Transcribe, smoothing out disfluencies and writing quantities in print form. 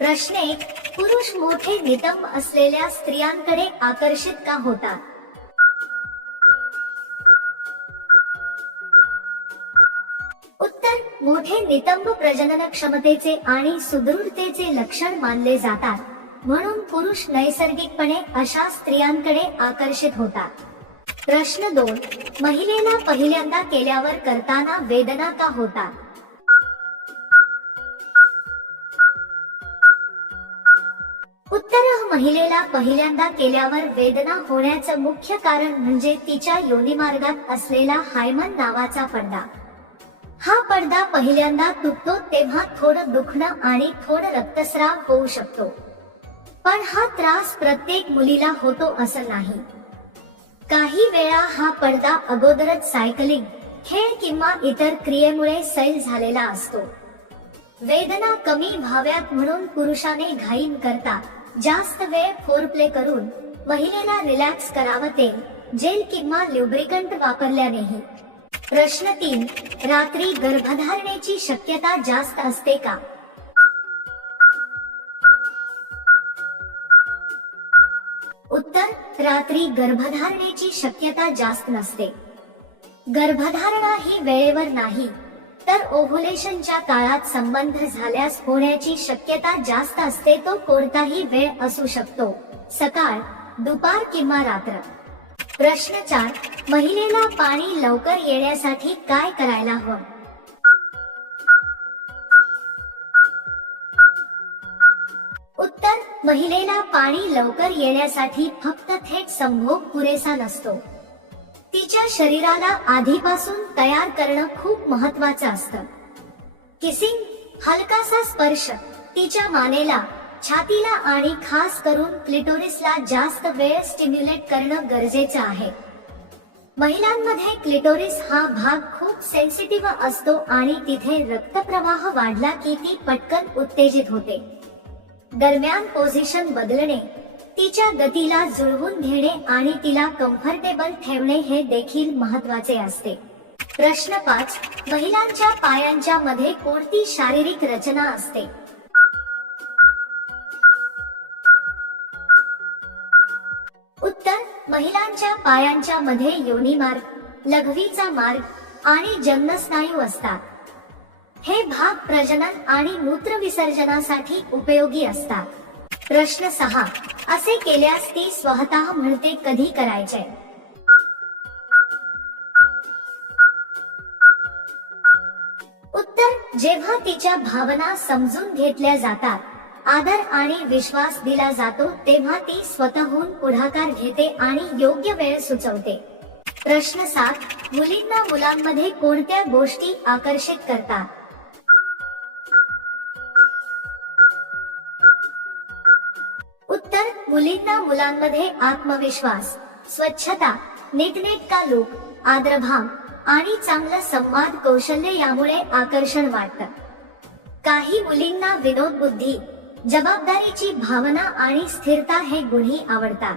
प्रश्न 1. पुरुष मोठे नितंब असलेल्या स्त्रियांकडे आकर्षित का होतात? उत्तर. मोठे नितंब प्रजनन क्षमतेचे आणि सुदृढतेचे लक्षण मानले जातात, म्हणून पुरुष नैसर्गिकपणे अशा स्त्रियांकडे आकर्षित होतात. प्रश्न 2. महिलेला पहिल्यांदा केल्यावर करताना वेदना का होतात? उत्तर. महिलेला पहिल्यांदा केल्यावर वेदना होण्याचं मुख्य कारण म्हणजे तिच्या योनिमार्गात असलेला हायमन नावाचा पडदा. हा पडदा पहिल्यांदा तुटतो तेव्हा थोडं दुखणं आणि थोडं रक्तस्राव होऊ शकतो, पण हा त्रास प्रत्येक मुलीला होतो असं नाही. काही वेळा हा पडदा अगोदरच सायकलिंग, खेळ किंवा इतर क्रियेमुळे सैल झालेला असतो. वेदना कमी व्हाव्यात म्हणून पुरुषाने घाई न करता जास्त वेळ फोरप्ले करून महिलेला रिलॅक्स करावं, तेल, जेल किंवा ल्युब्रिकंट वापरल्यानेही. प्रश्न 3. रात्री गर्भधारणेची शक्यता जास्त असते का? उत्तर. रात्री गर्भधारणेची शक्यता जास्त नसते. गर्भधारणा ही वेळेवर नाही तर ओव्हुलेशनच्या काळात संबंध झाल्यास होण्याची शक्यता जास्त असते. तो कोणताही वेळ असू शकतो, सकाळ, दुपार किंवा रात्र. प्रश्न 4. महिलेला पाणी लवकर येण्यासाठी काय करायला हवं? उत्तर. महिलेला पाणी लवकर येण्यासाठी फक्त थेट संभोग पुरेसा नसतो. तिच्या शरीराला आधीपासून तयार करणं खूप महत्वाचं असतं. किसिंग, हलकासा स्पर्श, तिच्या मानेला, छातीला आणि खास करून क्लिटोरिसला जास्त वेळ स्टिम्युलेट करणं गरजेचं आहे. महिलांमध्ये क्लिटोरिस हा भाग खूप सेन्सिटिव्ह असतो आणि तिथे रक्तप्रवाह वाढला की ती पटकन उत्तेजित होते. दरम्यान पोझिशन बदलणे, तिच्या गतीला जुळवून घेणे आणि तिला कम्फर्टेबल ठेवणे हे देखील महत्वाचे असते. प्रश्न 5. महिलांच्या पायांच्या मध्ये कोणती शारीरिक रचना असते? उत्तर. महिलांच्या पायांच्या मध्ये योनिमार्ग, लघवीचा मार्ग आणि जन्मस्नायू असतात. हे भाग प्रजनन आणि मूत्रविसर्जनासाठी उपयोगी असतात. प्रश्न 6. असे केल्यास ती स्वतः म्हणते कधी करायचे? उत्तर. जेव्हा तिच्या भावना समजून घेतल्या जातात, आदर आणि विश्वास दिला जातो, तेव्हा ती स्वतःहून पुढाकार घेते आणि योग्य वेळ सुचवते. प्रश्न 7. मुलींना मुलांमध्ये कोणत्या गोष्टी आकर्षित करतात? उत्तर. मुलींना मुलांमध्ये आत्मविश्वास, स्वच्छता, नीटनेटका लूक, आदरभाव आणि चांगलं संवाद कौशल्य यामुळे आकर्षण वाटतं. काही मुलींना विनोदबुद्धी, जबाबदारीची भावना आणि स्थिरता हे गुणही आवडतात.